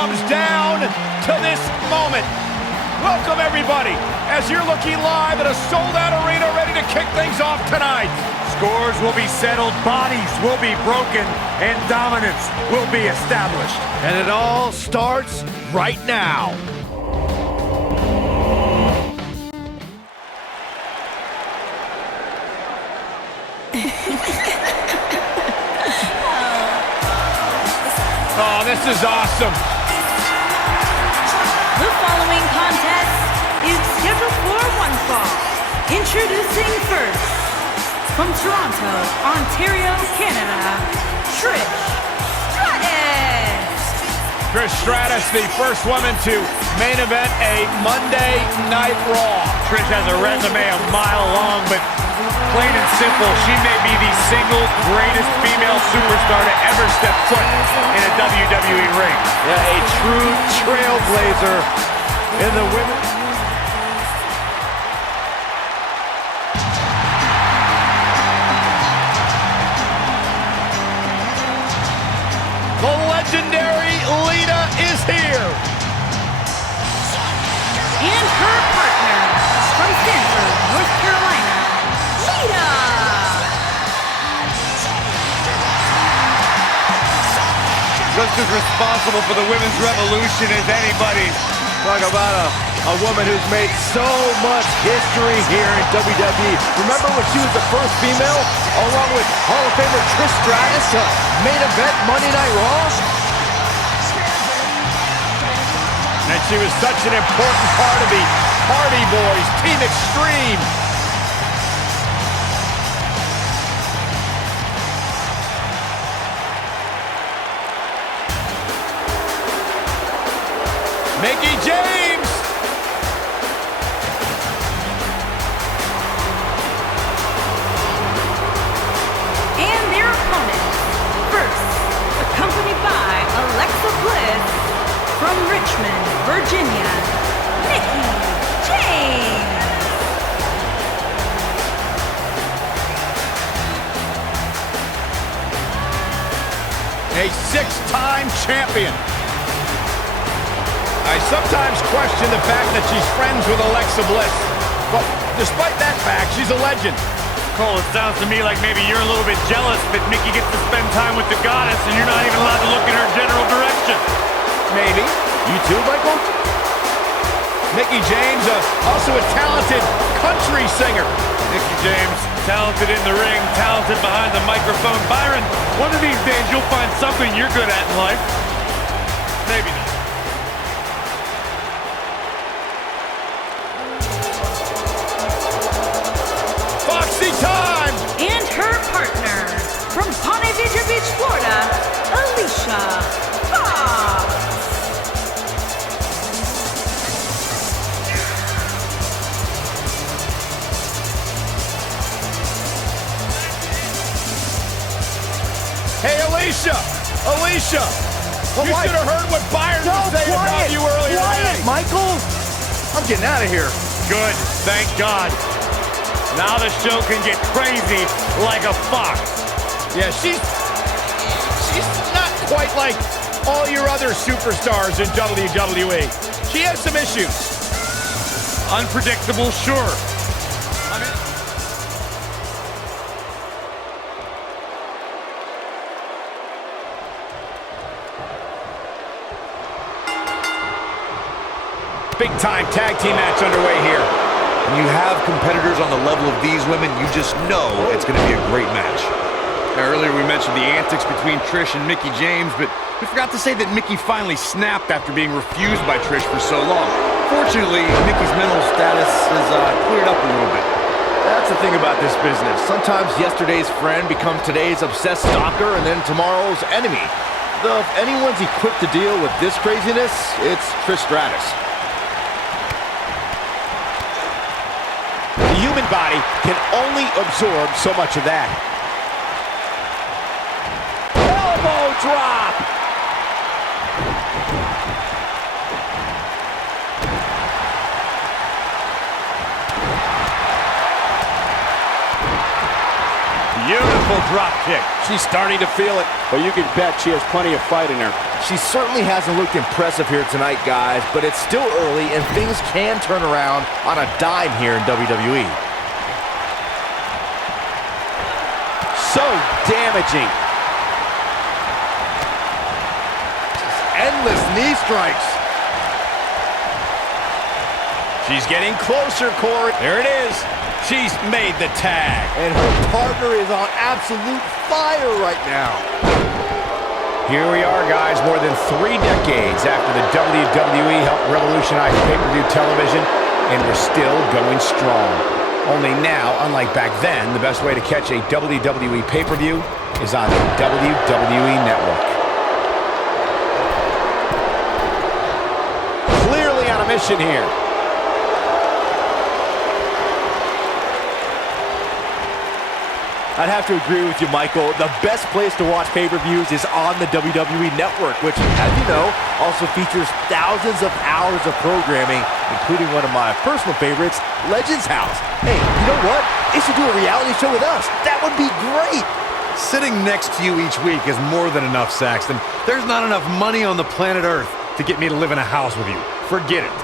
comes down to this moment. Welcome, everybody, as you're looking live at a sold-out arena ready to kick things off tonight. Scores will be settled, bodies will be broken, and dominance will be established. And it all starts right now. Oh, this is awesome. The following contest is scheduled for one fall. Introducing first, from Toronto, Ontario, Canada, Trish Stratus. Trish Stratus, the first woman to main event a Monday Night Raw. Trish has a resume a mile long, but plain and simple, she may be the single greatest female superstar to ever step foot in a WWE ring. Yeah, a true trailblazer in the women. The legendary Lita is here. And her partner, from Stanford, North Carolina, Lita. Just as responsible for the women's revolution as anybody. Talk about a woman who's made so much history here in WWE. Remember when she was the first female, along with Hall of Famer Trish Stratus, to main event Monday Night Raw? And she was such an important part of the Hardy Boys, Team Extreme. Mickie James. And their opponent, first, accompanied by Alexa Bliss, from Richmond, Virginia, Mickie James. A six-time champion. I sometimes question the fact that she's friends with Alexa Bliss. But despite that fact, she's a legend. Cole, it sounds to me like maybe you're a little bit jealous that Mickie gets to spend time with the goddess and you're not even allowed to look in her general direction. Maybe. You too, Michael? Mickie James, also a talented country singer. Mickie James, talented in the ring, talented behind the microphone. Byron, one of these days you'll find something you're good at in life. Maybe not. Foxy time! And her partner, from Ponte Vedra Beach, Florida, Alicia Fox. Hey, Alicia! Alicia! Well, you should have heard what Byron was saying about you earlier today. Michael! I'm getting out of here. Good, thank God. Now the show can get crazy like a fox. Yeah, she's not quite like all your other superstars in WWE. She has some issues. Unpredictable, sure. Big-time tag team match underway here. When you have competitors on the level of these women, you just know it's going to be a great match. Earlier we mentioned the antics between Trish and Mickie James, but we forgot to say that Mickie finally snapped after being refused by Trish for so long. Fortunately, Mickie's mental status has cleared up a little bit. That's the thing about this business. Sometimes yesterday's friend becomes today's obsessed stalker and then tomorrow's enemy. Though if anyone's equipped to deal with this craziness, it's Trish Stratus. The human body can only absorb so much of that. Elbow drop! Beautiful. Beautiful drop kick. She's starting to feel it, but you can bet she has plenty of fight in her. She certainly hasn't looked impressive here tonight, guys, but it's still early and things can turn around on a dime here in WWE. So damaging. Just endless knee strikes. She's getting closer, Corey. There it is. She's made the tag. And her partner is on absolute fire right now. Here we are, guys, more than 3 decades after the WWE helped revolutionize pay-per-view television, and we're still going strong. Only now, unlike back then, the best way to catch a WWE pay-per-view is on the WWE Network. Clearly on a mission here. I'd have to agree with you, Michael. The best place to watch pay-per-views is on the WWE Network, which, as you know, also features thousands of hours of programming, including one of my personal favorites, Legends House. Hey, you know what? They should do a reality show with us. That would be great. Sitting next to you each week is more than enough, Saxton. There's not enough money on the planet Earth to get me to live in a house with you. Forget it.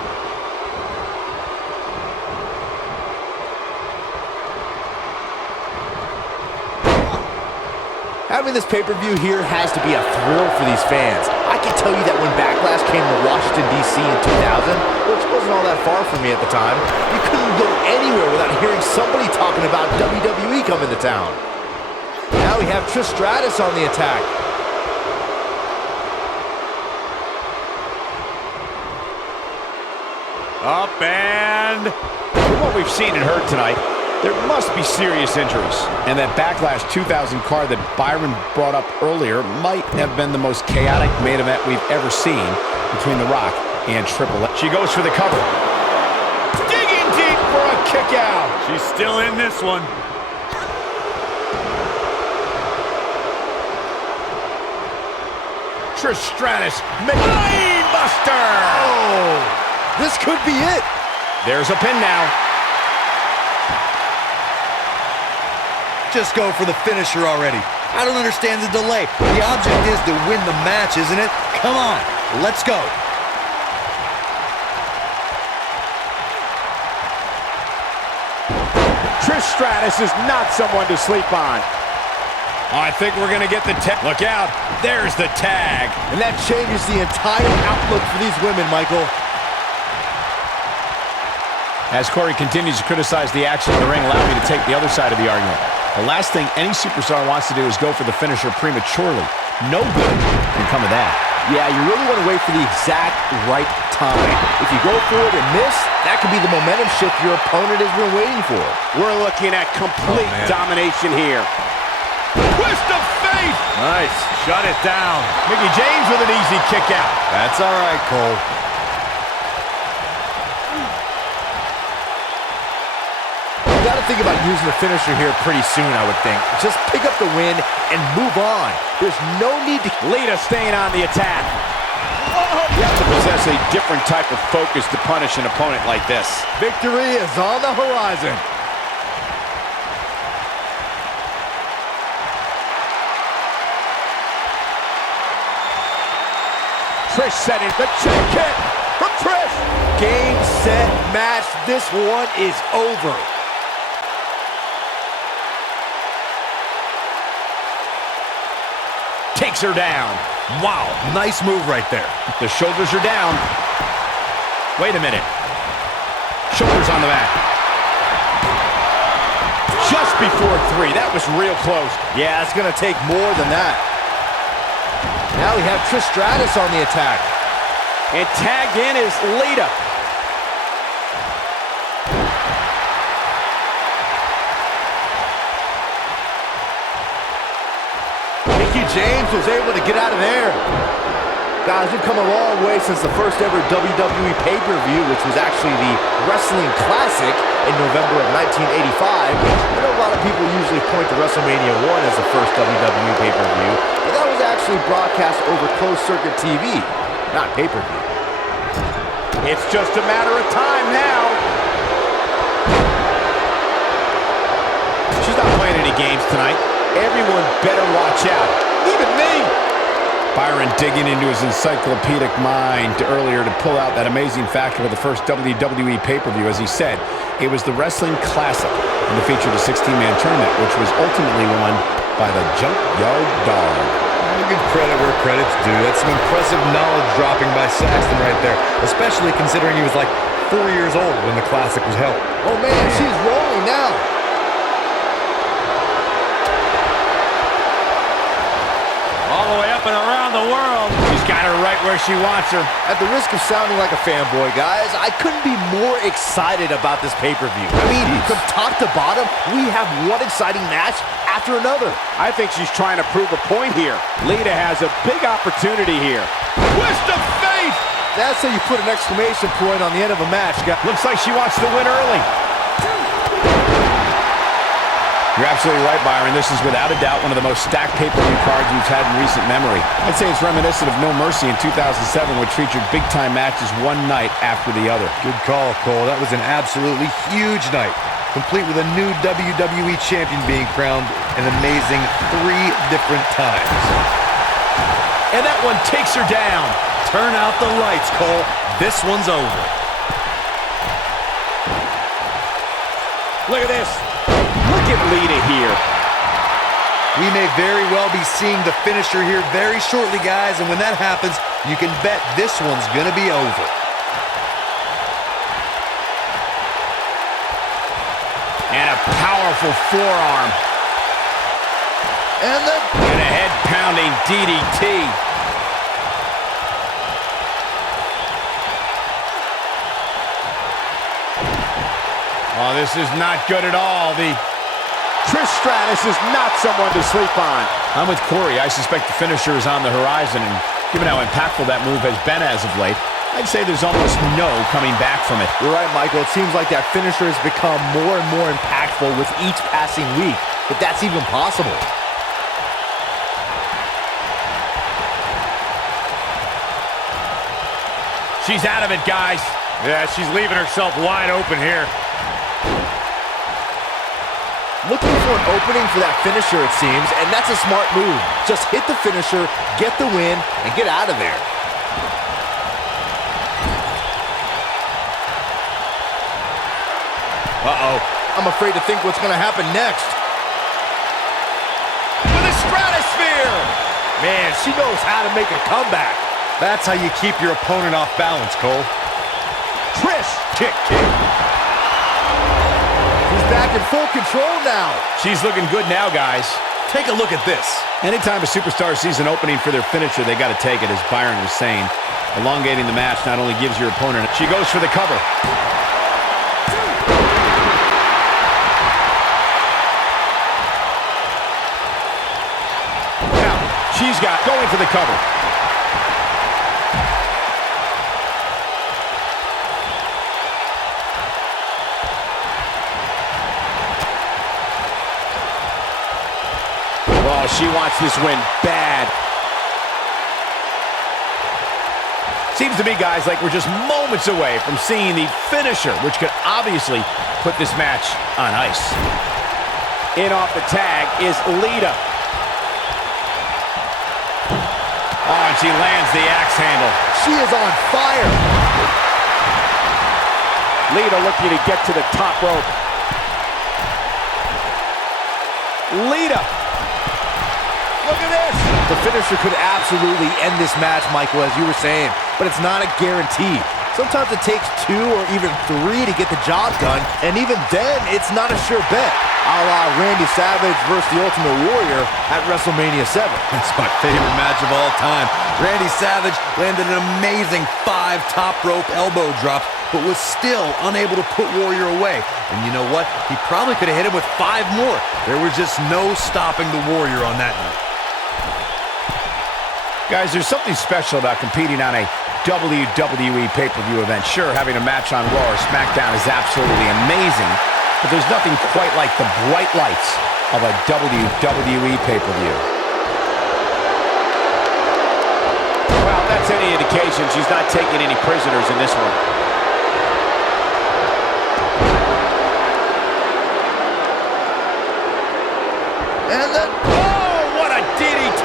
Having this pay-per-view here has to be a thrill for these fans. I can tell you that when Backlash came to Washington, D.C. in 2000, which wasn't all that far from me at the time, you couldn't go anywhere without hearing somebody talking about WWE coming to town. Now we have Trish Stratus on the attack. Up and... From what we've seen and heard tonight, there must be serious injuries. And that Backlash 2000 card that Byron brought up earlier might have been the most chaotic main event we've ever seen between The Rock and Triple H. She goes for the cover. Digging deep for a kick out. She's still in this one. Trish Stratus, Buster. Oh, this could be it. There's a pin now. Just go for the finisher already. I don't understand the delay. The object is to win the match, isn't it? Come on, let's go. Trish Stratus is not someone to sleep on. I think we're going to get the tag. Look out. There's the tag. And that changes the entire outlook for these women, Michael. As Corey continues to criticize the action in the ring, allow me to take the other side of the argument. The last thing any superstar wants to do is go for the finisher prematurely. No good can come of that. Yeah, you really want to wait for the exact right time. If you go for it and miss, that could be the momentum shift your opponent has been waiting for. We're looking at complete domination here. Twist of fate! Nice. Shut it down. Mickie James with an easy kick out. That's all right, Cole. You got to think about using the finisher here pretty soon, I would think. Just pick up the win and move on. There's no need to... Lita staying on the attack. You have to possess a different type of focus to punish an opponent like this. Victory is on the horizon. Trish setting the check kick from Trish. Game, set, match. This one is over. Takes her down. Wow, nice move right there. The shoulders are down. Wait a minute. Shoulders on the back. Just before 3. That was real close. Yeah, it's going to take more than that. Now we have Trish Stratus on the attack. And tagged in is Lita. Mickie James was able to get out of there. Guys, we've come a long way since the first ever WWE pay-per-view, which was actually the Wrestling Classic in November of 1985. I know a lot of people usually point to WrestleMania 1 as the first WWE pay-per-view, but that was actually broadcast over closed-circuit TV, not pay-per-view. It's just a matter of time now. She's not playing any games tonight. Everyone better watch out. Even me. Byron digging into his encyclopedic mind earlier to pull out that amazing fact about the first WWE pay-per-view. As he said, it was the Wrestling Classic, and it featured a 16-man tournament, which was ultimately won by the Junkyard Dog. Give credit where credit's due. That's some impressive knowledge dropping by Saxton right there, especially considering he was like 4 years old when the Classic was held. Oh, man, she's rolling now. All the way up and around the world. She's got her right where she wants her. At the risk of sounding like a fanboy, guys, I couldn't be more excited about this pay-per-view. I mean, from top to bottom, we have one exciting match after another. I think she's trying to prove a point here. Lita has a big opportunity here. Twist of fate! That's how you put an exclamation point on the end of a match, guys. Looks like she wants to win early. You're absolutely right, Byron. This is without a doubt one of the most stacked pay-per-view cards we've had in recent memory. I'd say it's reminiscent of No Mercy in 2007, which featured big-time matches one night after the other. Good call, Cole. That was an absolutely huge night, complete with a new WWE champion being crowned an amazing 3 different times. And that one takes her down. Turn out the lights, Cole. This one's over. Look at this. Look at Lita here. We may very well be seeing the finisher here very shortly, guys, and when that happens, you can bet this one's gonna be over. And a powerful forearm. And a head-pounding DDT. Oh, this is not good at all. Trish Stratus is not someone to sleep on. I'm with Corey. I suspect the finisher is on the horizon, and given how impactful that move has been as of late, I'd say there's almost no coming back from it. You're right, Michael. It seems like that finisher has become more and more impactful with each passing week, if that's even possible. She's out of it, guys. Yeah, she's leaving herself wide open here. Looking for an opening for that finisher, it seems, and that's a smart move. Just hit the finisher, get the win, and get out of there. Uh-oh. I'm afraid to think what's going to happen next. With a stratosphere! Man, she knows how to make a comeback. That's how you keep your opponent off balance, Cole. Trish! Kick. He's back in full control now. She's looking good now, guys. Take a look at this. Anytime a superstar sees an opening for their finisher, they got to take it, as Byron was saying. Elongating the match not only gives your opponent... She goes for the cover. Now, she's got going for the cover. Oh, she wants this win bad. Seems to me, guys, like we're just moments away from seeing the finisher, which could obviously put this match on ice. In off the tag is Lita. Oh, and she lands the axe handle. She is on fire. Lita looking to get to the top rope. Lita. Look at this! The finisher could absolutely end this match, Michael, as you were saying, but it's not a guarantee. Sometimes it takes 2 or even 3 to get the job done, and even then, it's not a sure bet. A la Randy Savage versus the Ultimate Warrior at WrestleMania 7. That's my favorite match of all time. Randy Savage landed an amazing 5 top rope elbow drops, but was still unable to put Warrior away. And you know what? He probably could have hit him with 5 more. There was just no stopping the Warrior on that night. Guys, there's something special about competing on a WWE pay-per-view event. Sure, having a match on Raw or SmackDown is absolutely amazing, but there's nothing quite like the bright lights of a WWE pay-per-view. Well, if that's any indication, she's not taking any prisoners in this one. And then, Oh, what a DDT!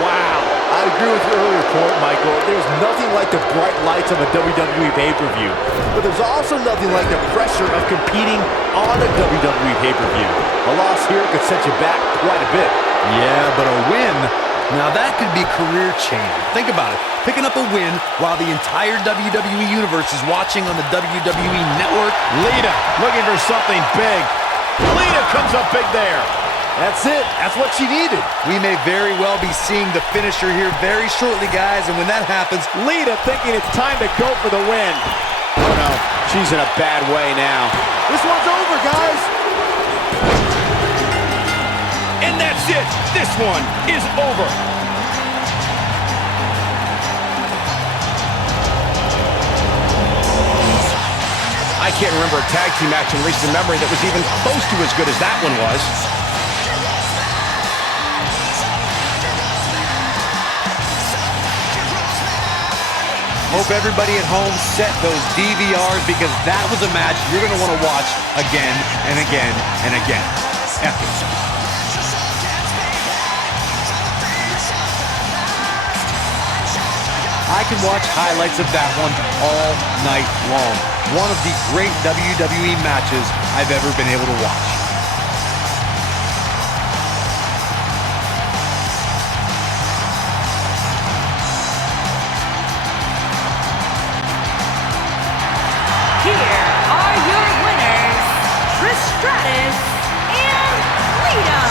Wow. I agree with your earlier point, Michael. There's nothing like the bright lights of a WWE pay-per-view. But there's also nothing like the pressure of competing on a WWE pay-per-view. A loss here could set you back quite a bit. Yeah, but a win, now that could be career-changing. Think about it. Picking up a win while the entire WWE Universe is watching on the WWE Network. Lita looking for something big. Lita comes up big there. That's it. That's what she needed. We may very well be seeing the finisher here very shortly, guys, and when that happens, Lita thinking it's time to go for the win. Oh, no. She's in a bad way now. This one's over, guys. And that's it. This one is over. I can't remember a tag team match in recent memory that was even close to as good as that one was. hope everybody at home set those DVRs because that was a match you're going to want to watch again and again and again. Epic. I can watch highlights of that one all night long. One of the great WWE matches I've ever been able to watch. Here are your winners, Trish Stratus and Lita.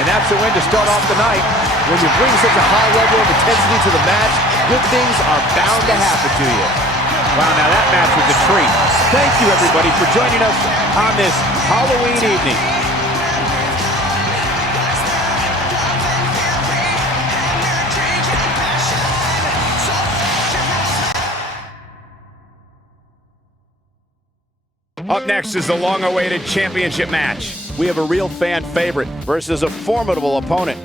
And that's a win to start off the night. When you bring such a high level of intensity to the match, good things are bound to happen to you. Wow, now that match was a treat. Thank you, everybody, for joining us on this Halloween evening. Up next is the long-awaited championship match. We have a real fan favorite versus a formidable opponent.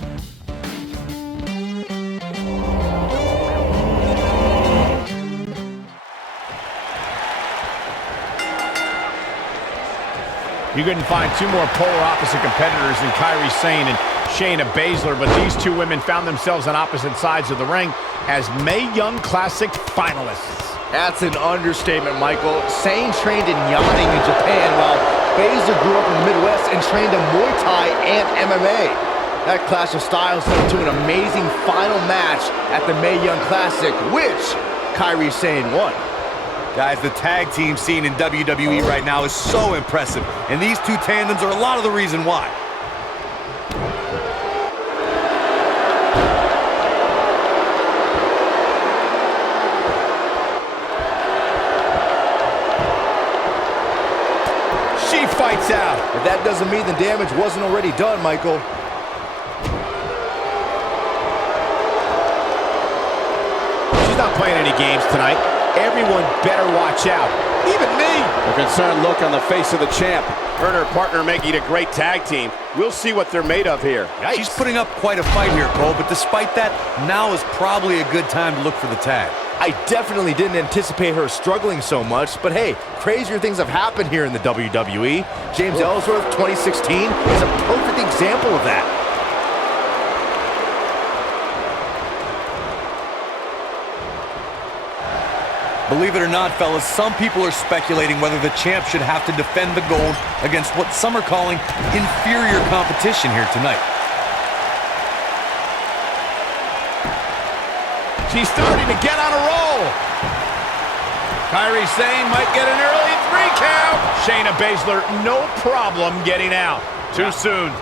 You couldn't find two more polar opposite competitors than Kairi Sane and Shayna Baszler, but these two women found themselves on opposite sides of the ring as Mae Young Classic finalists. That's an understatement, Michael. Sane trained in yachting in Japan, while Baszler grew up in the Midwest and trained in Muay Thai and MMA. That clash of styles led to an amazing final match at the Mae Young Classic, which Kairi Sane won. Guys, the tag team scene in WWE right now is so impressive, and these two tandems are a lot of the reason why. She fights out. But that doesn't mean the damage wasn't already done, Michael. She's not playing any games tonight. Everyone better watch out. Even me. A concerned look on the face of the champ. Her and her partner making a great tag team. We'll see what they're made of here. Yikes. She's putting up quite a fight here, Cole, but despite that, now is probably a good time to look for the tag. I definitely didn't anticipate her struggling so much, but hey, crazier things have happened here in the WWE. James Ellsworth 2016 is a perfect example of that. Believe it or not, fellas, some people are speculating whether the champ should have to defend the gold against what some are calling inferior competition here tonight. She's starting to get on a roll. Kairi Sane might get an early 3 count. Shayna Baszler, no problem getting out. Too soon.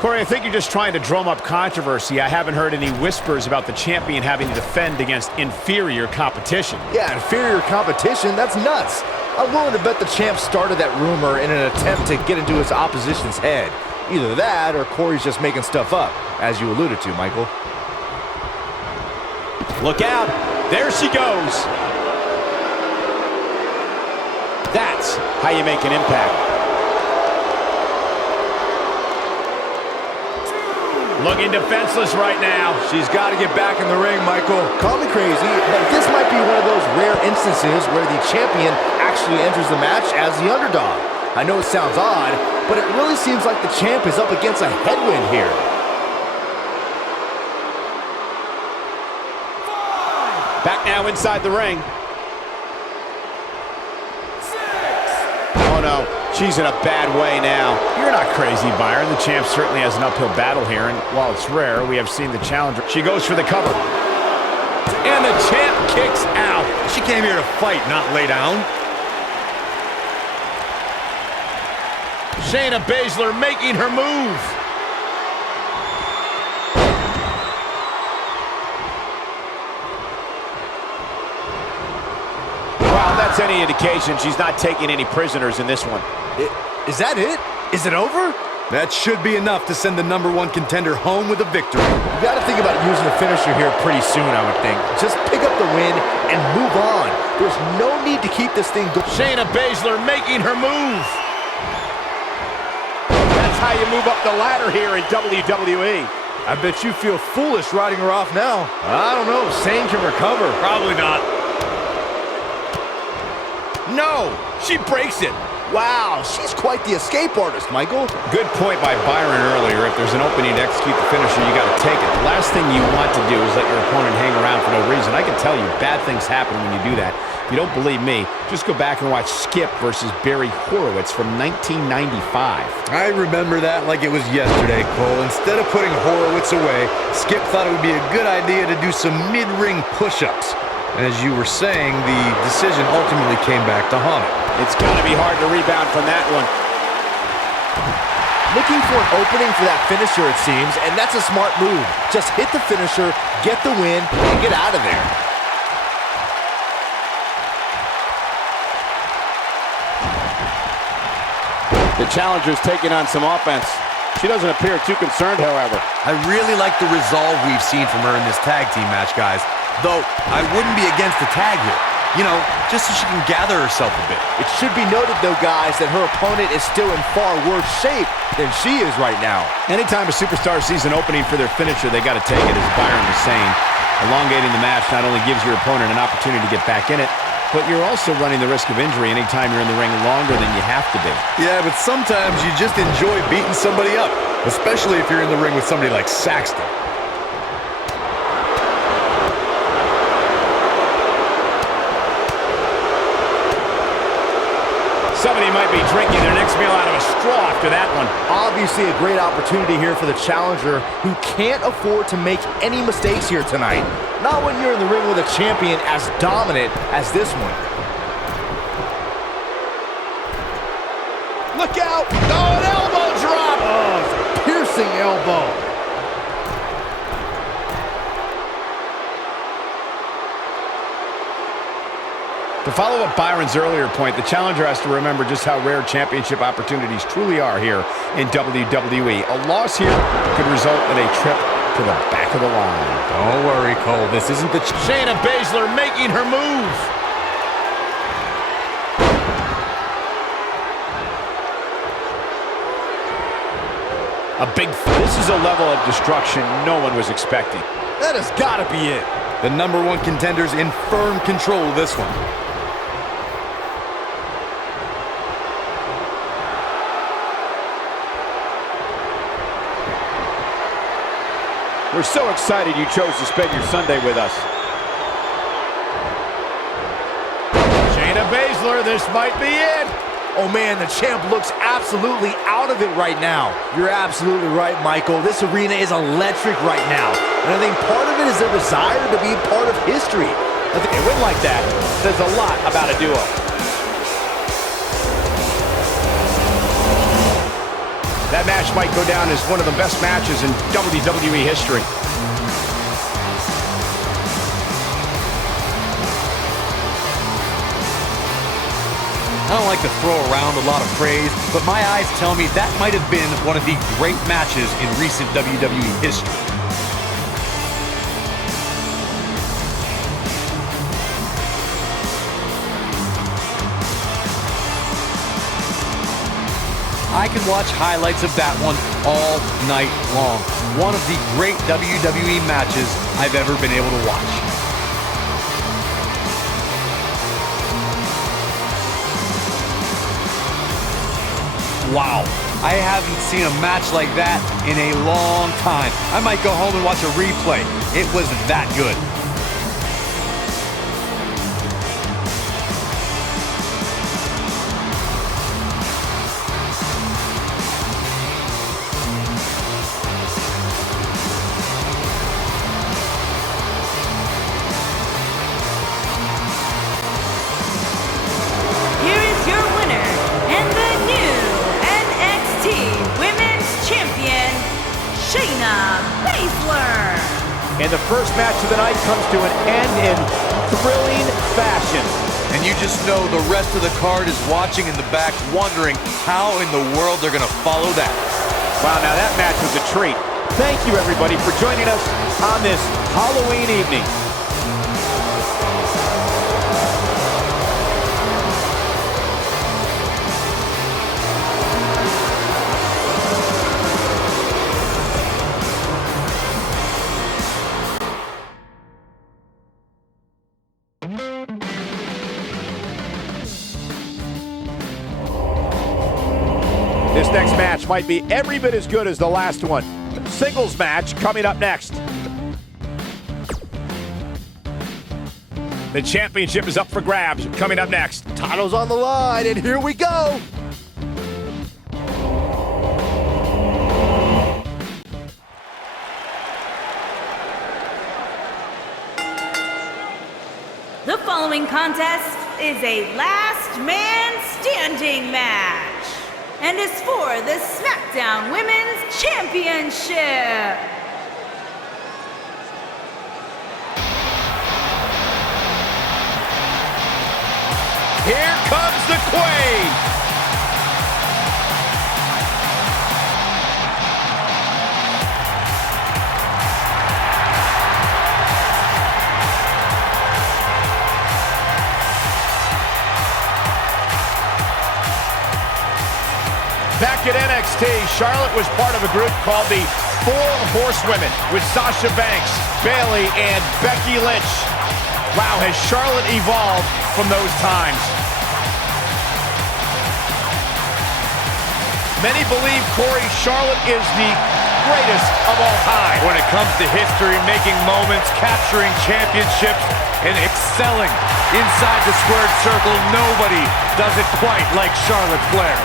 Corey, I think you're just trying to drum up controversy. I haven't heard any whispers about the champion having to defend against inferior competition. Yeah, inferior competition, that's nuts. I'm willing to bet the champ started that rumor in an attempt to get into his opposition's head. Either that or Corey's just making stuff up, as you alluded to, Michael. Look out. There she goes. That's how you make an impact. Looking defenseless right now. She's got to get back in the ring, Michael. Call me crazy, but this might be one of those rare instances where the champion actually enters the match as the underdog. I know it sounds odd, but it really seems like the champ is up against a headwind here. Back now inside the ring. Oh no, she's in a bad way now. You're not crazy, Byron. The champ certainly has an uphill battle here, and while it's rare, we have seen the challenger. She goes for the cover. And the champ kicks out. She came here to fight, not lay down. Shayna Baszler making her move. Well, that's any indication she's not taking any prisoners in this one. Is that it? Is it over? That should be enough to send the #1 contender home with a victory. You got to think about using a finisher here pretty soon, I would think. Just pick up the win and move on. There's no need to keep this thing going. Shayna Baszler making her move. That's how you move up the ladder here in WWE. I bet you feel foolish riding her off now. I don't know. Sane can recover. Probably not. No, she breaks it. Wow, she's quite the escape artist, Michael. Good point by Byron earlier. If there's an opening to execute the finisher, you got to take it. The last thing you want to do is let your opponent hang around for no reason. I can tell you, bad things happen when you do that. If you don't believe me, just go back and watch Skip versus Barry Horowitz from 1995. I remember that like it was yesterday, Cole. Instead of putting Horowitz away, Skip thought it would be a good idea to do some mid-ring push-ups. As you were saying, the decision ultimately came back to haunt him. It's got to be hard to rebound from that one. Looking for an opening for that finisher, it seems, and that's a smart move. Just hit the finisher, get the win, and get out of there. The challenger's taking on some offense. She doesn't appear too concerned, however. I really like the resolve we've seen from her in this tag team match, guys. Though, I wouldn't be against the tag here. You know, just so she can gather herself a bit. It should be noted, though, guys, that her opponent is still in far worse shape than she is right now. Anytime a superstar sees an opening for their finisher, they got to take it, as Byron was saying. Elongating the match not only gives your opponent an opportunity to get back in it, but you're also running the risk of injury anytime you're in the ring longer than you have to be. Yeah, but sometimes you just enjoy beating somebody up, especially if you're in the ring with somebody like Saxton. Somebody might be drinking their next meal out of a straw after that one. Obviously a great opportunity here for the challenger, who can't afford to make any mistakes here tonight. Not when you're in the ring with a champion as dominant as this one. Look out! Oh, an elbow drop! Oh, it's a piercing elbow. To follow up Byron's earlier point, the challenger has to remember just how rare championship opportunities truly are here in WWE. A loss here could result in a trip to the back of the line. Don't worry, Cole. This isn't the... Shayna Baszler making her move. This is a level of destruction no one was expecting. That has got to be it. The #1 contender's in firm control of this one. We're so excited you chose to spend your Sunday with us. Shayna Baszler, this might be it. Oh man, the champ looks absolutely out of it right now. You're absolutely right, Michael. This arena is electric right now. And I think part of it is their desire to be part of history. I think a win like that says a lot about a duo. That match might go down as one of the best matches in WWE history. I don't like to throw around a lot of praise, but my eyes tell me that might have been one of the great matches in recent WWE history. I can watch highlights of that one all night long. One of the great WWE matches I've ever been able to watch. Wow, I haven't seen a match like that in a long time. I might go home and watch a replay. It was that good. And the first match of the night comes to an end in thrilling fashion. And you just know the rest of the card is watching in the back, wondering how in the world they're going to follow that. Wow, now that match was a treat. Thank you, everybody, for joining us on this Halloween evening. This next match might be every bit as good as the last one. Singles match coming up next. The championship is up for grabs coming up next. Title's on the line, and here we go. The following contest is a last man standing match and is for the SmackDown Women's Championship. Here comes the Queen. Back at NXT, Charlotte was part of a group called the Four Horsewomen with Sasha Banks, Bayley, and Becky Lynch. Wow, has Charlotte evolved from those times? Many believe, Corey, Charlotte is the greatest of all time. When it comes to history, making moments, capturing championships, and excelling inside the squared circle, nobody does it quite like Charlotte Flair.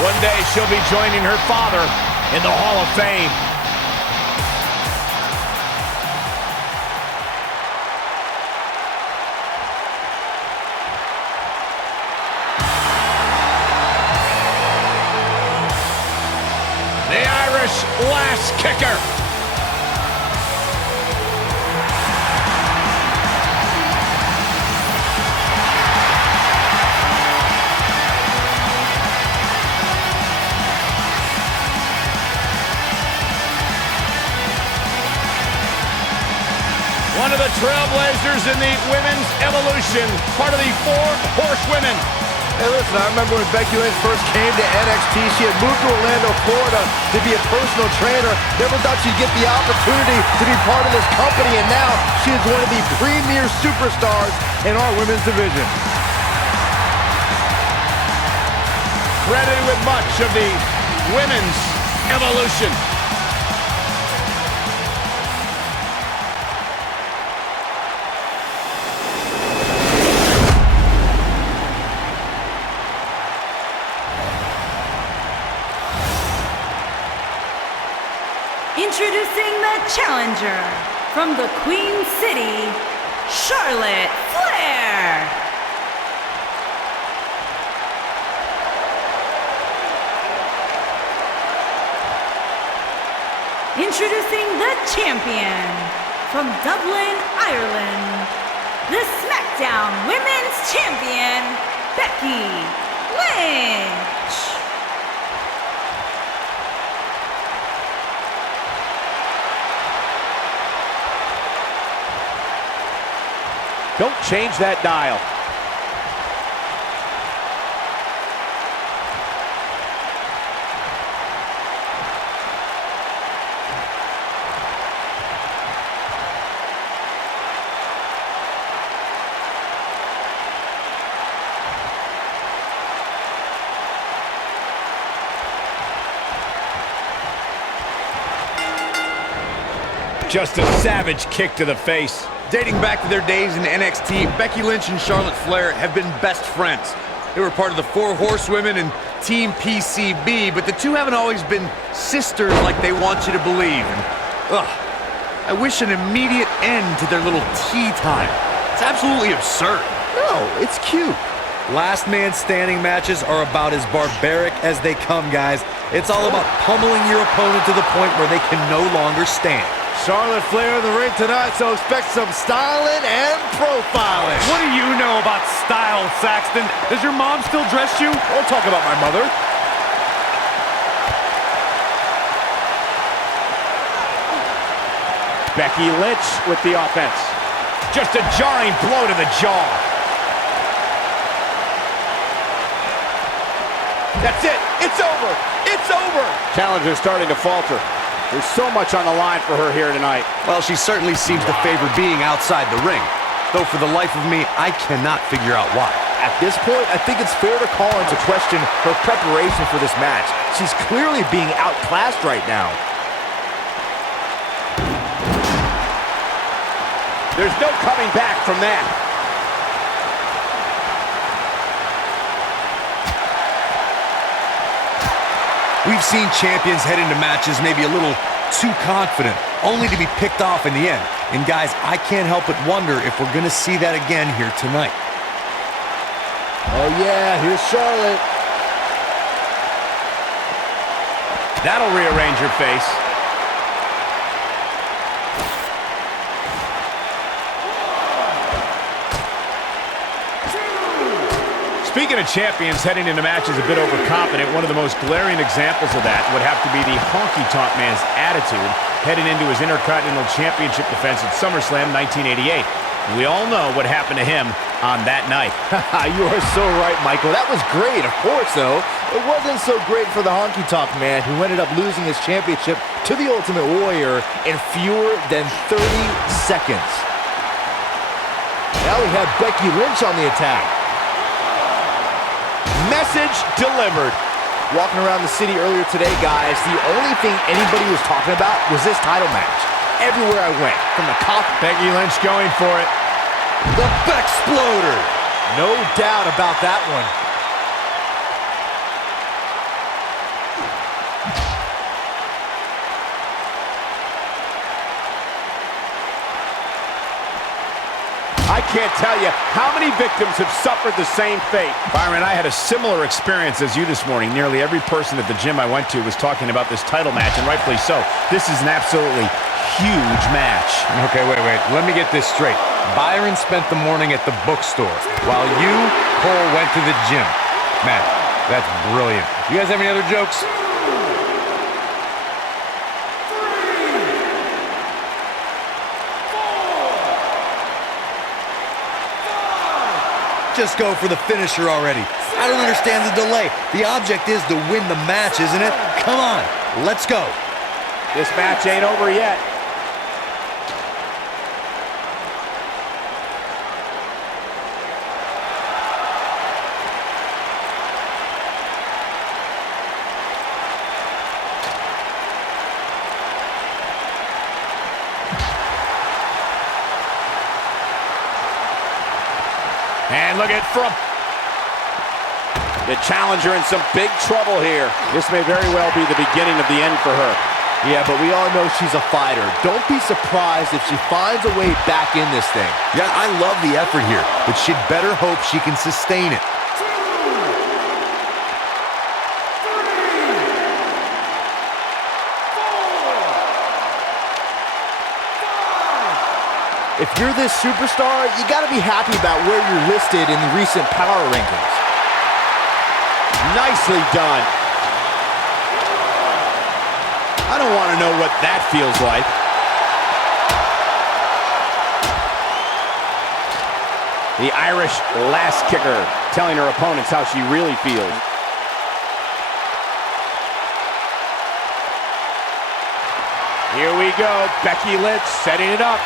One day she'll be joining her father in the Hall of Fame. The Irish Lass Kicker. One of the trailblazers in the women's evolution, part of the Four Horsewomen. Hey, listen, I remember when Becky Lynch first came to NXT, she had moved to Orlando, Florida to be a personal trainer. Never thought she'd get the opportunity to be part of this company, and now she is one of the premier superstars in our women's division. Credited with much of the women's evolution. Introducing the challenger from the Queen City, Charlotte Flair. Introducing the champion from Dublin, Ireland, the SmackDown Women's Champion, Becky Lynch. Don't change that dial. Just a savage kick to the face. Dating back to their days in NXT, Becky Lynch and Charlotte Flair have been best friends. They were part of the Four Horsewomen and Team PCB, but the two haven't always been sisters like they want you to believe. And, I wish an immediate end to their little tea time. It's absolutely absurd. No, it's cute. Last man standing matches are about as barbaric as they come, guys. It's all about pummeling your opponent to the point where they can no longer stand. Charlotte Flair in the ring tonight, so expect some styling and profiling. What do you know about style, Saxton? Does your mom still dress you? Don't talk about my mother. Becky Lynch with the offense. Just a jarring blow to the jaw. That's it. It's over. It's over. Challenger's starting to falter. There's so much on the line for her here tonight. Well, she certainly seems to favor being outside the ring. Though for the life of me, I cannot figure out why. At this point, I think it's fair to call into question her preparation for this match. She's clearly being outclassed right now. There's no coming back from that. We've seen champions head into matches maybe a little too confident, only to be picked off in the end. And guys, I can't help but wonder if we're going to see that again here tonight. Oh yeah, here's Charlotte. That'll rearrange your face. Speaking of champions heading into matches a bit overconfident, one of the most glaring examples of that would have to be the honky-tonk man's attitude heading into his Intercontinental Championship defense at SummerSlam 1988. We all know what happened to him on that night. You are so right, Michael. That was great, of course, though. It wasn't so great for the honky-tonk man, who ended up losing his championship to the Ultimate Warrior in fewer than 30 seconds. Now we have Becky Lynch on the attack. Message delivered. Walking around the city earlier today, guys, the only thing anybody was talking about was this title match. Everywhere I went, from the cop. Becky Lynch going for it. The Bexploder. No doubt about that one. I can't tell you how many victims have suffered the same fate. Byron, I had a similar experience as you this morning. Nearly every person at the gym I went to was talking about this title match, and rightfully so. This is an absolutely huge match. Okay, wait. Let me get this straight. Byron spent the morning at the bookstore, while you, Cole, went to the gym. Man, that's brilliant. You guys have any other jokes? Just go for the finisher already. I don't understand the delay. The object is to win the match, isn't it? Come on, let's go. This match ain't over yet. And look at from the challenger in some big trouble here. This may very well be the beginning of the end for her. Yeah, but we all know she's a fighter. Don't be surprised if she finds a way back in this thing. Yeah, I love the effort here, but she'd better hope she can sustain it. If you're this superstar, you got to be happy about where you're listed in the recent power rankings. Nicely done. I don't want to know what that feels like. The Irish last kicker telling her opponents how she really feels. Here we go. Becky Lynch setting it up.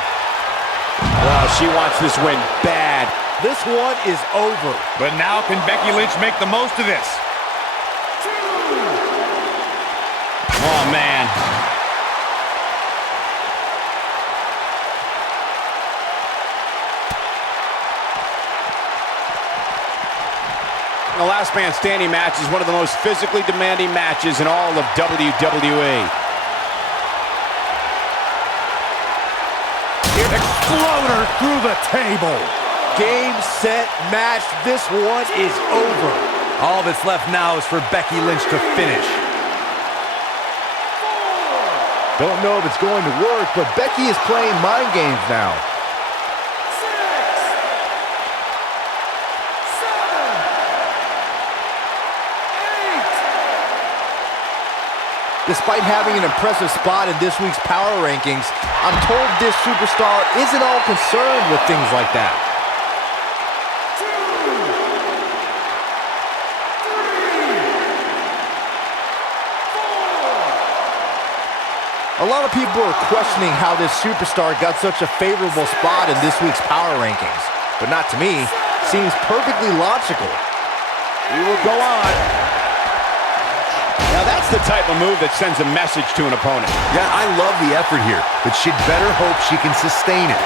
Well, she wants this win bad. This one is over. But now can Becky Lynch make the most of this? Oh, man. the last man standing match is one of the most physically demanding matches in all of WWE. Exploder through the table. Game, set, match. This one is over. All that's left now is for Becky Lynch to finish. Don't know if it's going to work, but Becky is playing mind games now. 6, 7, 8. Despite having an impressive spot in this week's power rankings, I'm told this superstar isn't all concerned with things like that. 2, 3, 4. A lot of people are questioning how this superstar got such a favorable spot in this week's power rankings, but not to me. Seems perfectly logical. We will go on. Now that's the type of move that sends a message to an opponent. Yeah, I love the effort here, but she'd better hope she can sustain it.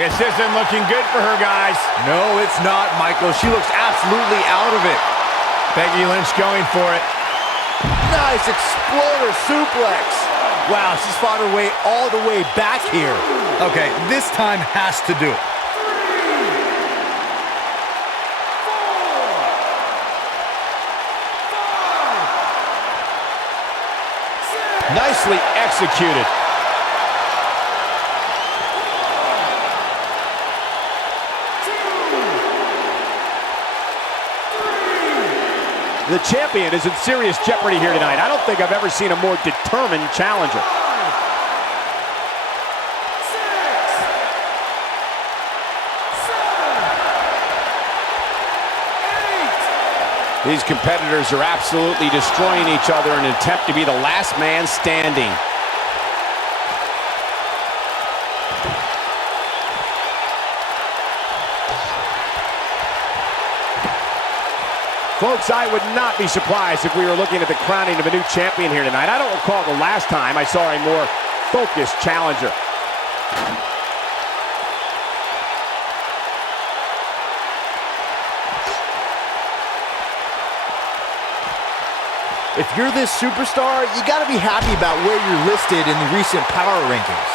This isn't looking good for her, guys. No, it's not, Michael. She looks absolutely out of it. Becky Lynch going for it. Nice exploder suplex. Wow, she's fought her way all the way back here. Okay, this time has to do it. 3, 4, 5, 6. Nicely executed. The champion is in serious jeopardy here tonight. I don't think I've ever seen a more determined challenger. 5, 6, 7, 8. These competitors are absolutely destroying each other in an attempt to be the last man standing. Folks, I would not be surprised if we were looking at the crowning of a new champion here tonight. I don't recall the last time I saw a more focused challenger. If you're this superstar, you gotta be happy about where you're listed in the recent power rankings.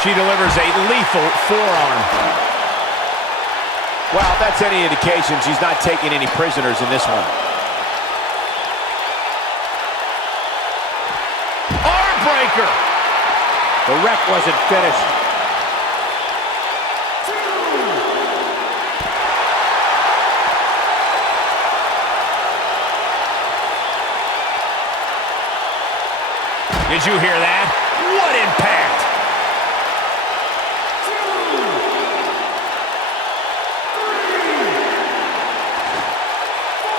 She delivers a lethal forearm. Well, if that's any indication, she's not taking any prisoners in this one. Arm breaker! The ref wasn't finished. 2. Did you hear that? What impact! 2, 3, 4,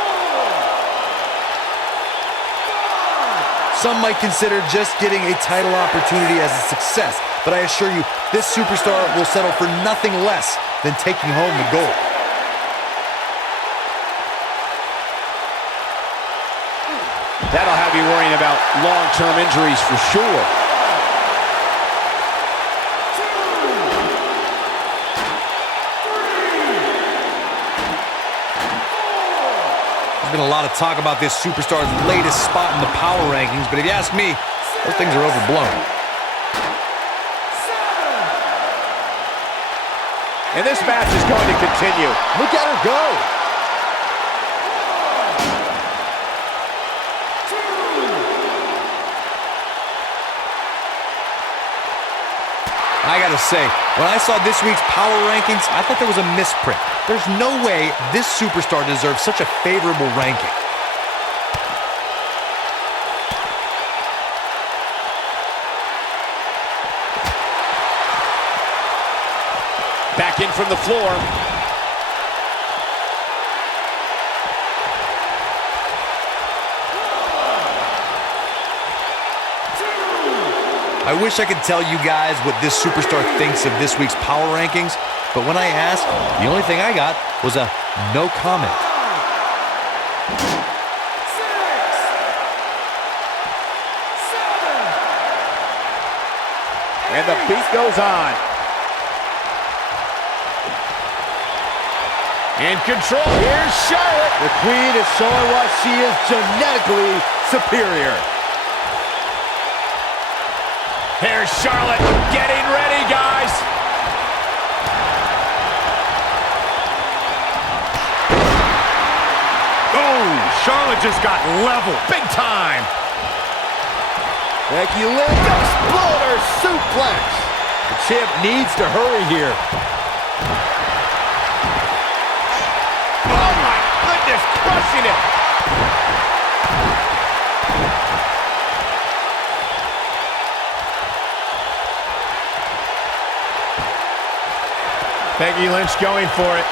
5, 6. Some might consider just getting a title opportunity as a success, but I assure you, this superstar will settle for nothing less than taking home the gold. That'll have you worrying about long-term injuries for sure. 2, 3, 4. There's been a lot of talk about this superstar's latest spot in the power rankings, but if you ask me, those things are overblown. 7. And this match is going to continue. Look at her go. 1, 2. I gotta say, when I saw this week's power rankings, I thought there was a misprint. There's no way this superstar deserves such a favorable ranking. Back in from the floor. I wish I could tell you guys what this superstar thinks of this week's power rankings, but when I asked, the only thing I got was a no comment. 6, 7, 8. And the beat goes on. In control. Here's Charlotte. The Queen is showing why she is genetically superior. Here's Charlotte getting ready, guys. Oh, Charlotte just got leveled. Big time. Becky Lynch, exploder suplex. The champ needs to hurry here. Oh my goodness, crushing it. Becky Lynch going for it.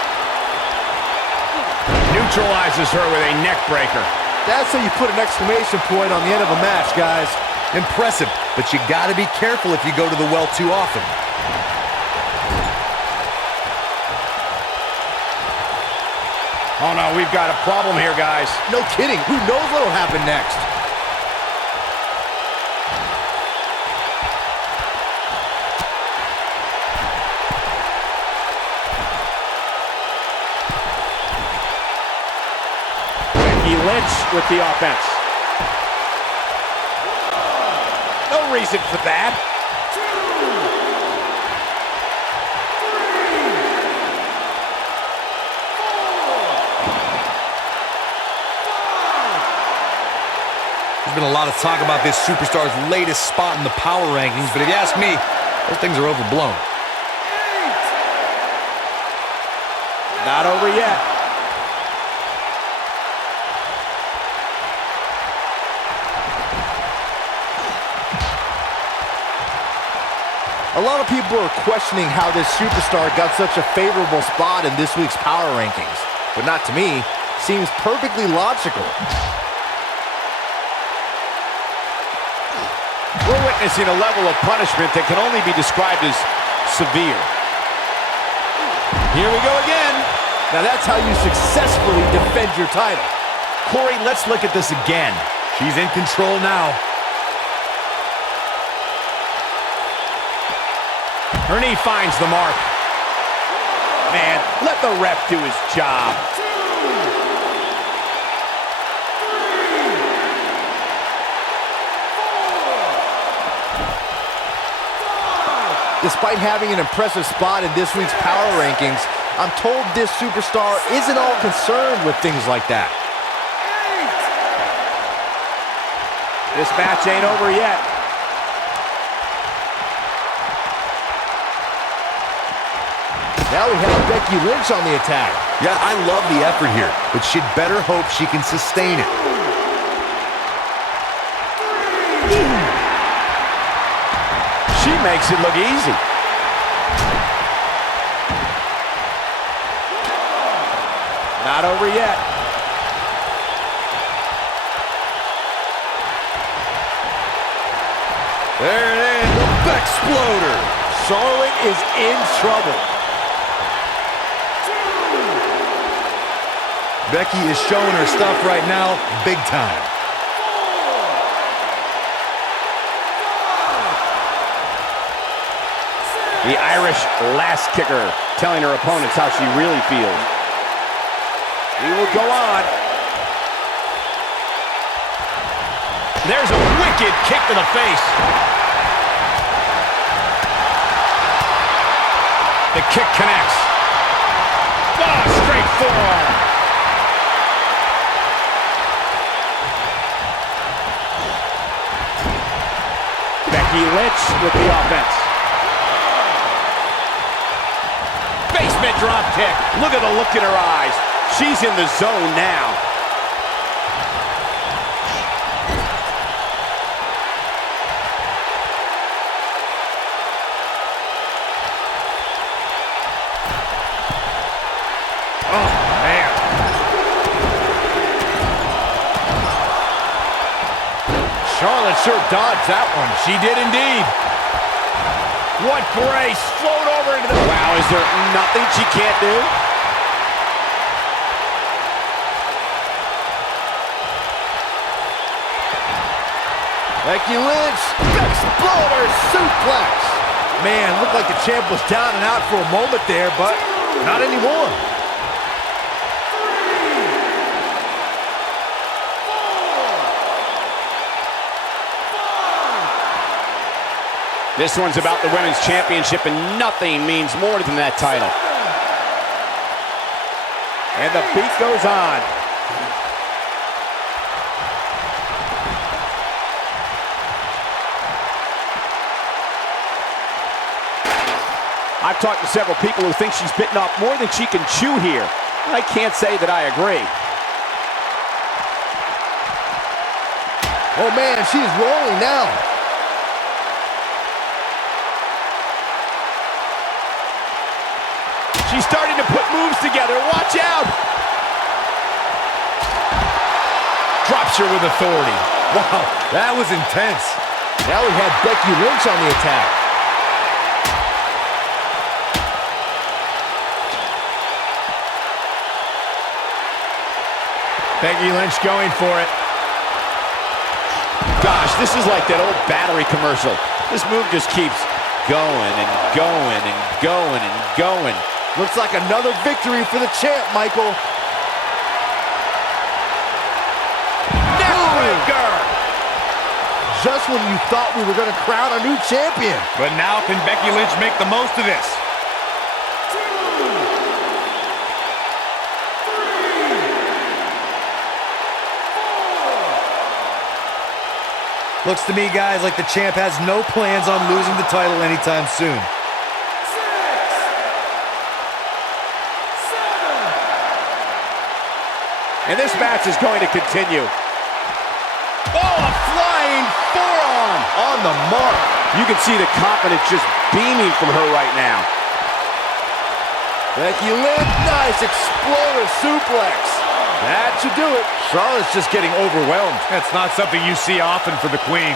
Neutralizes her with a neck breaker. That's how you put an exclamation point on the end of a match, guys. Impressive, but you gotta be careful if you go to the well too often. Oh no, we've got a problem here, guys. No kidding. Who knows what'll happen next? Becky Lynch with the offense. No reason for that. There's been a lot of talk about this superstar's latest spot in the power rankings, but if you ask me, those things are overblown. Not over yet. A lot of people are questioning how this superstar got such a favorable spot in this week's power rankings. But not to me. Seems perfectly logical. We're witnessing a level of punishment that can only be described as severe. Here we go again. Now that's how you successfully defend your title. Corey, let's look at this again. She's in control now. Her knee finds the mark. Man, let the ref do his job. Despite having an impressive spot in this week's power rankings, I'm told this superstar isn't all concerned with things like that. This match ain't over yet. Now we have Becky Lynch on the attack. Yeah, I love the effort here, but she'd better hope she can sustain it. She makes it look easy. Not over yet. There it is, the Exploder. Charlotte is in trouble. Becky is showing her stuff right now, big time. The Irish last kicker telling her opponents how she really feels. He will go on. There's a wicked kick to the face. The kick connects. Oh, straight forearm. Becky Lynch with the offense. Basement drop kick. Look at the look in her eyes. She's in the zone now. Oh, man. Charlotte sure dodged that one. She did indeed. What brace. Float over into the... Wow, is there nothing she can't do? Becky Lynch, exploder suplex. Man, looked like the champ was down and out for a moment there, but not anymore. This one's about the Women's Championship, and nothing means more than that title. And the beat goes on. I've talked to several people who think she's bitten off more than she can chew here. I can't say that I agree. Oh man, she is rolling now. She's starting to put moves together. Watch out! Drops her with authority. Wow, that was intense. Now we have Becky Lynch on the attack. Becky Lynch going for it. Gosh, this is like that old battery commercial. This move just keeps going and going and going and going. Looks like another victory for the champ, Michael. Neckbreaker! Just when you thought we were going to crown a new champion. But now can Becky Lynch make the most of this? Looks to me, guys, like the champ has no plans on losing the title anytime soon. And this match is going to continue. Oh, a flying forearm on the mark. You can see the confidence just beaming from her right now. Becky Lynch, nice exploder suplex. That should do it. Charlotte's just getting overwhelmed. That's not something you see often for the Queen.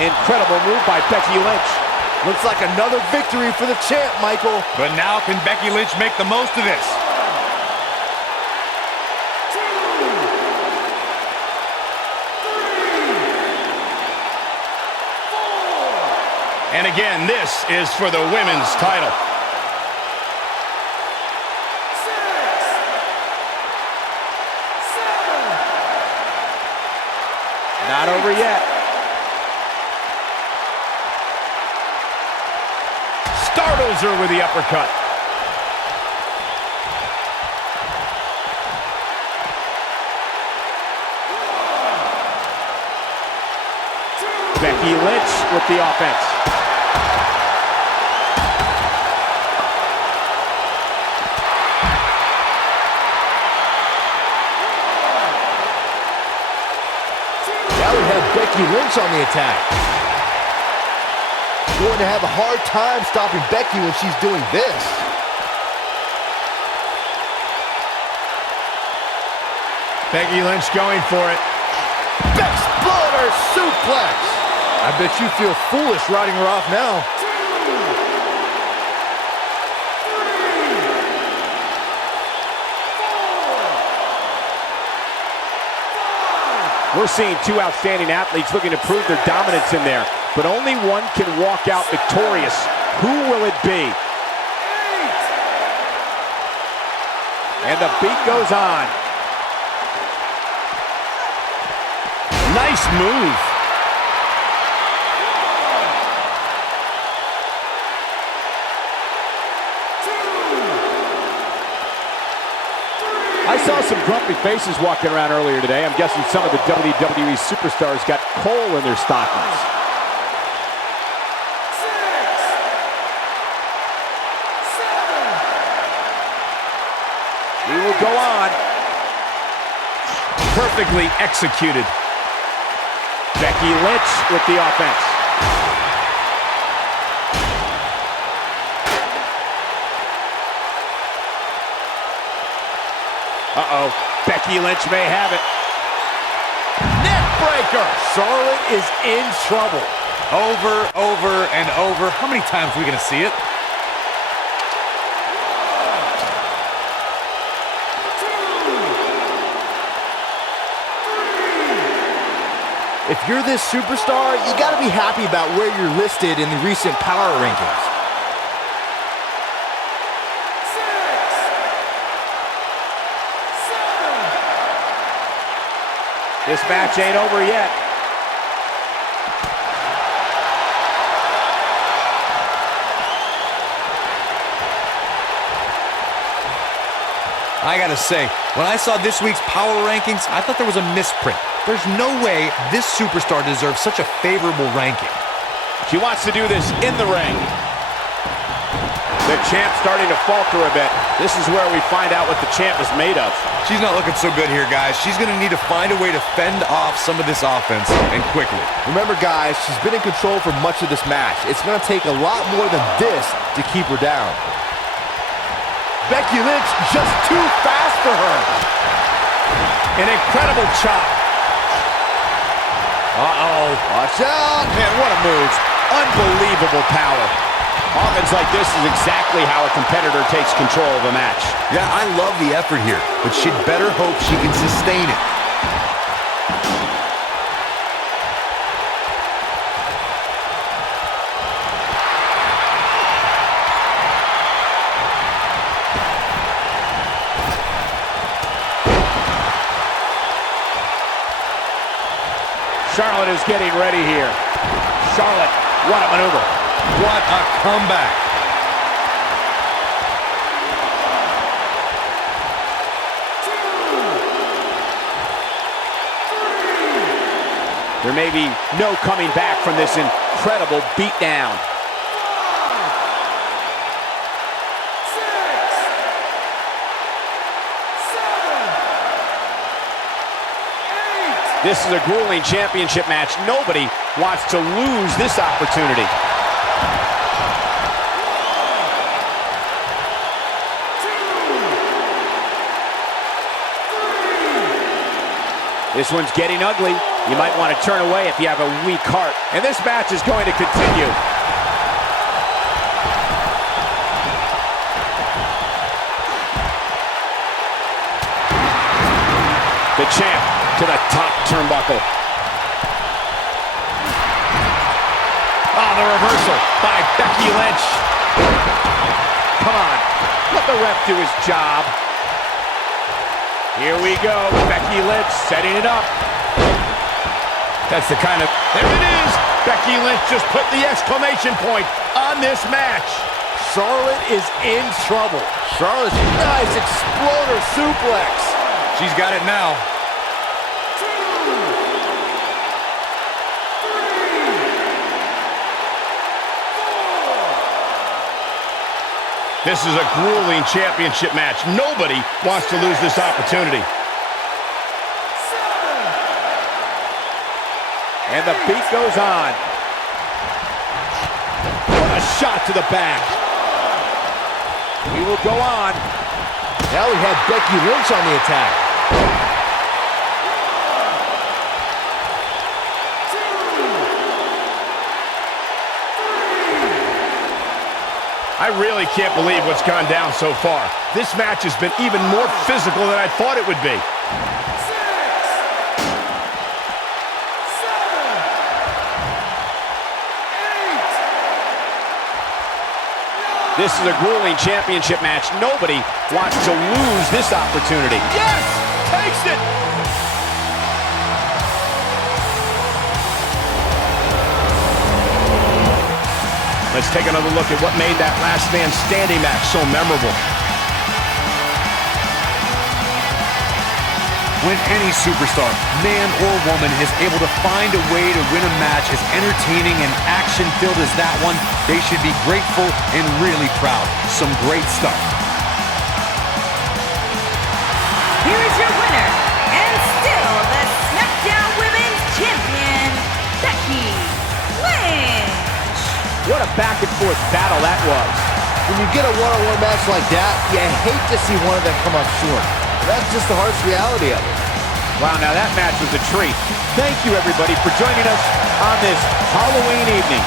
Incredible move by Becky Lynch. Looks like another victory for the champ, Michael. But now can Becky Lynch make the most of this? And again, this is for the women's title. Not over yet. Startles her with the uppercut. Becky Lynch with the offense. Now we have Becky Lynch on the attack. Going to have a hard time stopping Becky when she's doing this. Becky Lynch going for it. Exploder suplex. I bet you feel foolish riding her off now. We're seeing two outstanding athletes looking to prove their dominance in there, but only one can walk out victorious. Who will it be? And the beat goes on. Nice move. I saw some grumpy faces walking around earlier today. I'm guessing some of the WWE superstars got coal in their stockings. We will go on. Perfectly executed. Becky Lynch with the offense. Uh-oh, Becky Lynch may have it. Neckbreaker! Charlotte is in trouble. Over and over. How many times are we going to see it? If you're this superstar, you got to be happy about where you're listed in the recent power rankings. This match ain't over yet. I gotta say, when I saw this week's power rankings, I thought there was a misprint. There's no way this superstar deserves such a favorable ranking. She wants to do this in the ring. The champ's starting to falter a bit. This is where we find out what the champ is made of. She's not looking so good here, guys. She's gonna need to find a way to fend off some of this offense, and quickly. Remember, guys, she's been in control for much of this match. It's gonna take a lot more than this to keep her down. Becky Lynch just too fast for her. An incredible chop. Uh-oh. Watch out. Man, what a move. Unbelievable power. Offense like this is exactly how a competitor takes control of a match. Yeah, I love the effort here, but she'd better hope she can sustain it. Charlotte is getting ready here. Charlotte, what a maneuver. What a comeback. There may be no coming back from this incredible beatdown. 6, 7, 8. This is a grueling championship match. Nobody wants to lose this opportunity. 1, 2, 3. This one's getting ugly. You might want to turn away if you have a weak heart. And this match is going to continue. The champ to the top turnbuckle. Oh, the reversal by Becky Lynch. Come on, let the ref do his job. Here we go, Becky Lynch setting it up. That's the kind of, there it is. Becky Lynch just put the exclamation point on this match. Charlotte is in trouble. Charlotte's nice exploder suplex. She's got it now. 2, 3, 4. This is a grueling championship match. Nobody wants to lose this opportunity. 7. And the beat goes on. What a shot to the back. We will go on. Now we had Becky Lynch on the attack. 1, 2, 3. I really can't believe what's gone down so far. This match has been even more physical than I thought it would be. 6, 7, 8. This is a grueling championship match. Nobody wants to lose this opportunity. Yes! Takes it! Let's take another look at what made that last man standing match so memorable. When any superstar, man or woman, is able to find a way to win a match as entertaining and action-filled as that one, they should be grateful and really proud. Some great stuff. Here is your winner, and still the SmackDown Women's Champion, Becky Lynch. What a back-and-forth battle that was. When you get a one-on-one match like that, you hate to see one of them come up short. That's just the harsh reality of it. Wow, now that match was a treat. Thank you, everybody, for joining us on this Halloween evening.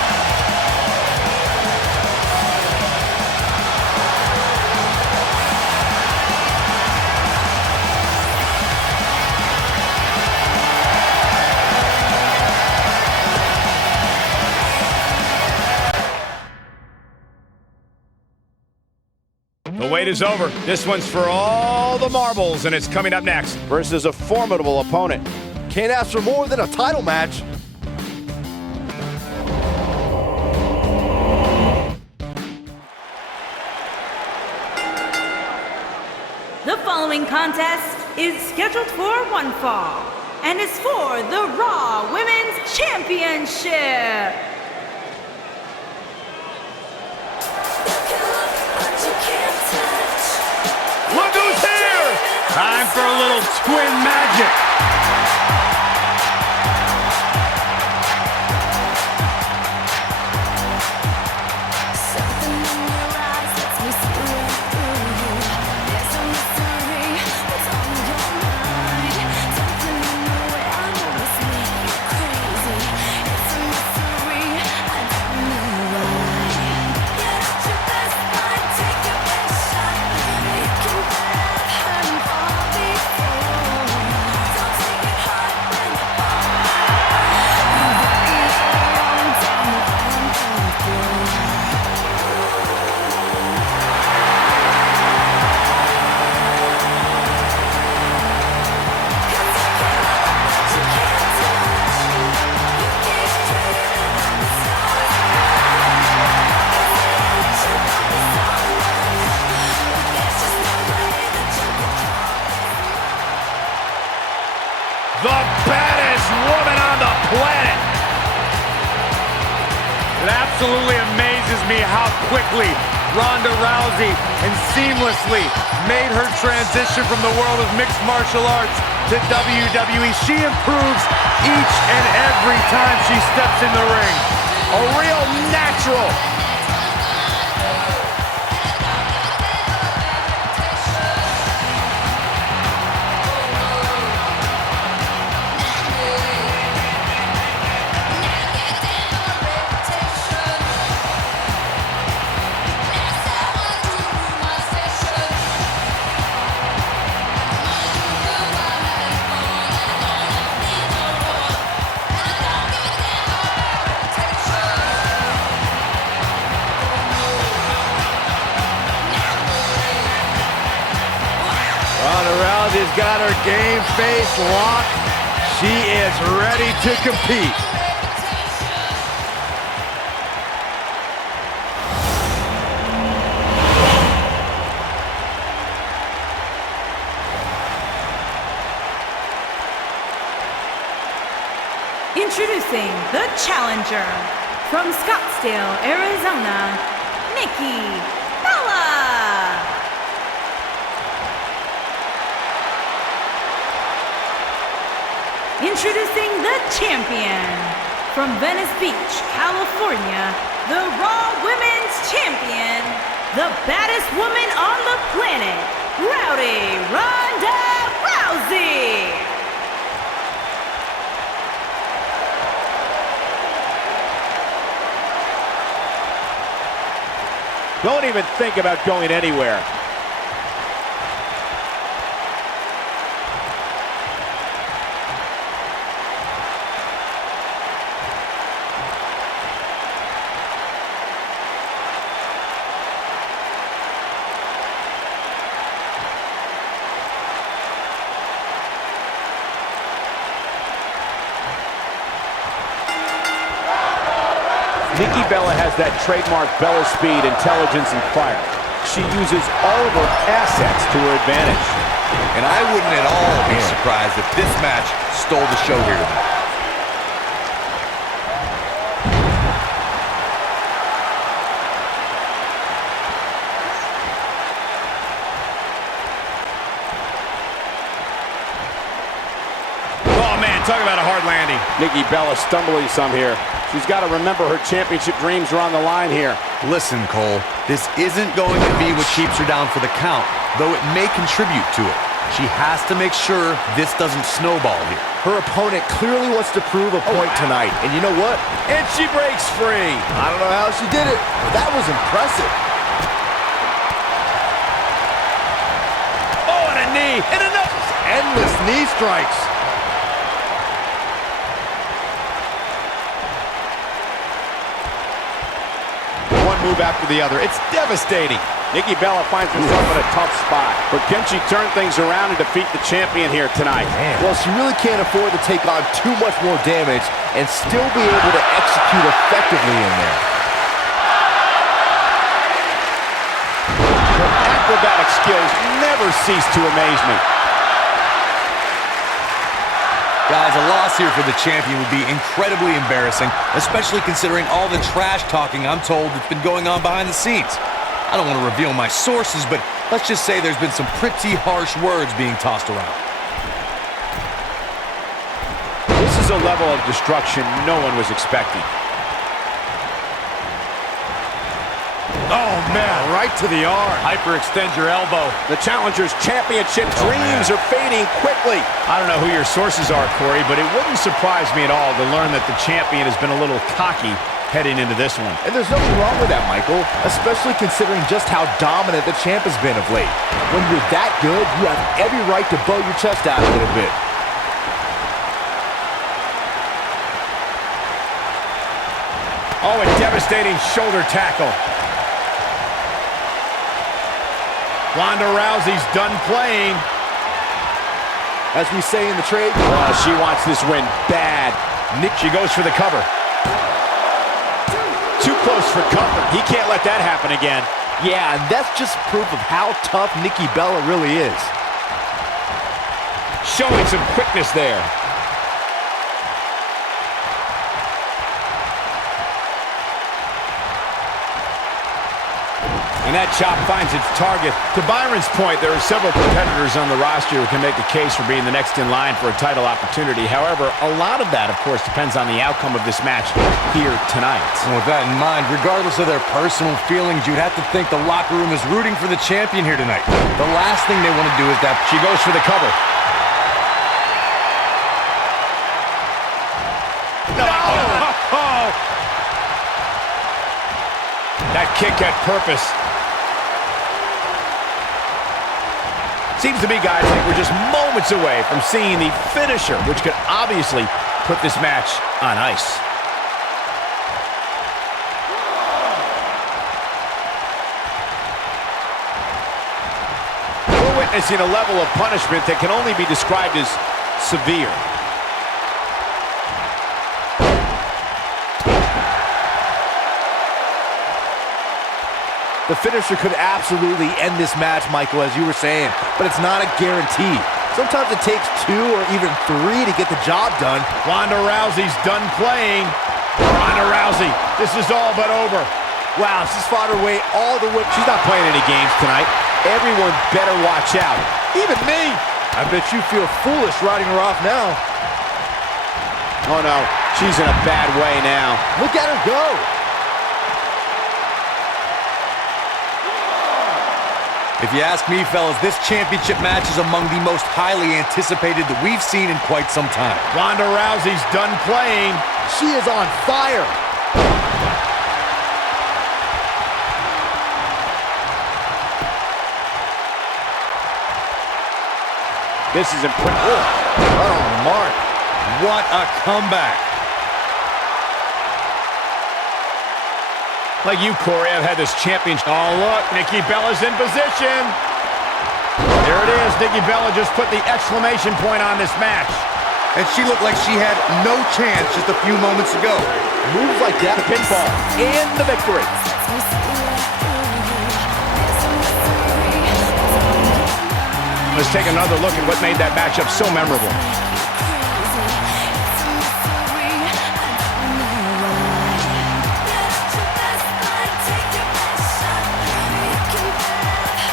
The wait is over. This one's for all the marbles, and it's coming up next versus a formidable opponent. Can't ask for more than a title match. The following following contest is scheduled for one fall and is for the Raw Women's Championship. Look who's here! Time for a little twin magic. The baddest woman on the planet. It absolutely amazes me how quickly Ronda Rousey and seamlessly made her transition from the world of mixed martial arts to WWE. She improves each and every time she steps in the ring. A real natural. Ronda Rousey's got her game face locked. She is ready to compete. Introducing the challenger from Scottsdale, Arizona, Nikki Bella. Introducing the champion from Venice Beach, California, the Raw Women's Champion, the baddest woman on the planet, Rowdy Ronda Rousey. Don't even think about going anywhere. Nikki Bella has that trademark Bella speed, intelligence, and fire. She uses all of her assets to her advantage. And I wouldn't at all be surprised if this match stole the show here tonight. Oh, man, talk about a hard landing. Nikki Bella stumbling some here. She's got to remember her championship dreams are on the line here. Listen, Cole, this isn't going to be what keeps her down for the count, though it may contribute to it. She has to make sure this doesn't snowball here. Her opponent clearly wants to prove a point tonight. And you know what? And she breaks free. I don't know how she did it, but that was impressive. Oh, and a knee. And another. Endless knee strikes. One move after the other. It's devastating. Nikki Bella finds herself in a tough spot. But can she turn things around and defeat the champion here tonight? Well, she really can't afford to take on too much more damage and still be able to execute effectively in there. Her acrobatic product skills never cease to amaze me. Guys, a loss here for the champion would be incredibly embarrassing, especially considering all the trash talking I'm told that's been going on behind the scenes. I don't want to reveal my sources, but let's just say there's been some pretty harsh words being tossed around. This is a level of destruction no one was expecting. Oh, man, right to the arm. Hyperextend your elbow. The challenger's championship dreams are fading quickly. I don't know who your sources are, Corey, but it wouldn't surprise me at all to learn that the champion has been a little cocky heading into this one. And there's nothing wrong with that, Michael, especially considering just how dominant the champ has been of late. When you're that good, you have every right to bow your chest out a little bit. Oh, a devastating shoulder tackle. Ronda Rousey's done playing. As we say in the trade, She wants this win bad. She goes for the cover. Too close for comfort. He can't let that happen again. yeah, and that's just proof of how tough Nikki Bella really is. Showing some quickness there. And that chop finds its target. To Byron's point, there are several competitors on the roster who can make a case for being the next in line for a title opportunity. However, a lot of that, of course, depends on the outcome of this match here tonight. And with that in mind, regardless of their personal feelings, you'd have to think the locker room is rooting for the champion here tonight. The last thing they want to do is that She goes for the cover. No! That kick had purpose. Seems to me, guys, like we're just moments away from seeing the finisher, which could obviously put this match on ice. We're witnessing a level of punishment that can only be described as severe. The finisher could absolutely end this match, Michael, as you were saying, but it's not a guarantee. Sometimes it takes 2 or even 3 to get the job done. Ronda Rousey's done playing. Ronda Rousey, this is all but over. Wow, she's fought her way all the way. She's not playing any games tonight. Everyone better watch out. Even me. I bet you feel foolish writing her off now. Oh, no. She's in a bad way now. Look at her go. If you ask me, fellas, this championship match is among the most highly anticipated that we've seen in quite some time. Ronda Rousey's done playing. She is on fire. This is impressive. Oh, Mark. What a comeback. Like you, Corey, I've had this championship. Oh, look, Nikki Bella's in position. There it is. Nikki Bella just put the exclamation point on this match. And she looked like she had no chance just a few moments ago. Moves like that, pinfall, and the victory. Let's take another look at what made that matchup so memorable.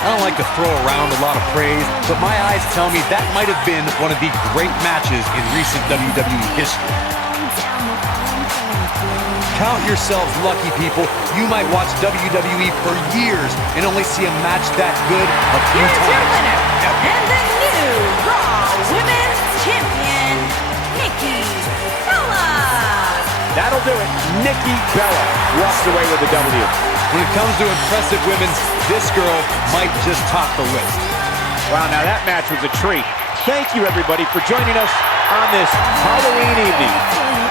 I don't like to throw around a lot of praise, but my eyes tell me that might have been one of the great matches in recent WWE history. Count yourselves lucky, people. You might watch WWE for years and only see a match that good a few Here's your times. winner, and the new Raw Women's Champion, Nikki Bella. That'll do it. Nikki Bella walks away with the W. When it comes to impressive women, this girl might just top the list. Wow, now that match was a treat. Thank you, everybody, for joining us on this Halloween evening.